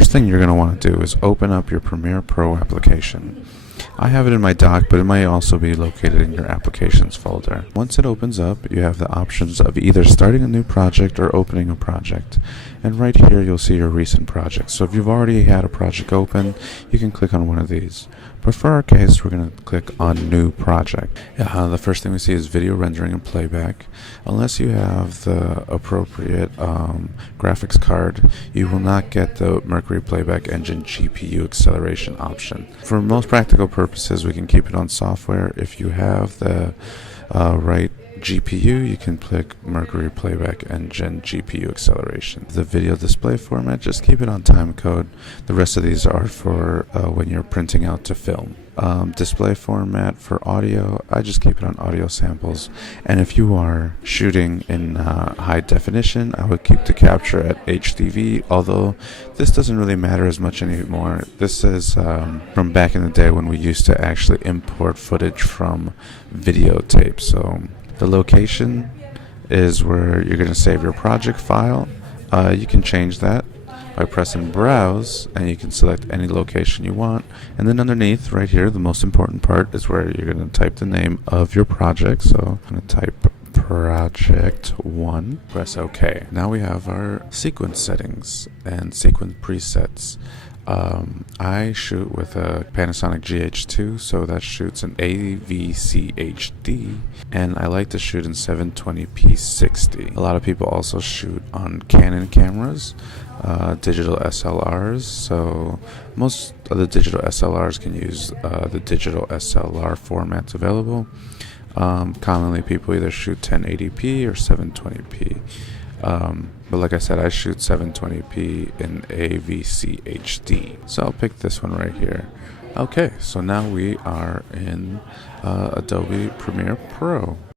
First thing you're going to want to do is open up your Premiere Pro application. I have it in my dock, but it might also be located in your applications folder. Once it opens up, you have the options of either starting a new project or opening a project. And right here you'll see your recent projects. So if you've already had a project open, you can click on one of these. But for our case, we're going to click on New Project. The first thing we see is video rendering and playback. Unless you have the appropriate graphics card, you will not get the Mercury Playback Engine GPU acceleration option. For most practical purposes, we can keep it on software. If you have the right GPU, you can click Mercury Playback Engine GPU acceleration. The video display format, just keep it on timecode. The rest of these are for when you're printing out to film. Display format for audio, I just keep it on audio samples. And if you are shooting in high definition, I would keep the capture at HDV, although this doesn't really matter as much anymore. This is from back in the day when we used to actually import footage from videotape. So the location is where you're going to save your project file. You can change that by pressing browse, and you can select any location you want. And then underneath right here, the most important part is where you're going to type the name of your project. So I'm going to type project 1, press OK. Now we have our sequence settings and sequence presets. I shoot with a Panasonic GH2, so that shoots in AVC HD, and I like to shoot in 720p 60. A lot of people also shoot on Canon cameras, digital SLRs, so most of the digital SLRs can use the digital SLR formats available. Commonly people either shoot 1080p or 720p. But like I said, I shoot 720p in AVC HD. So I'll pick this one right here. Okay, so now we are in Adobe Premiere Pro.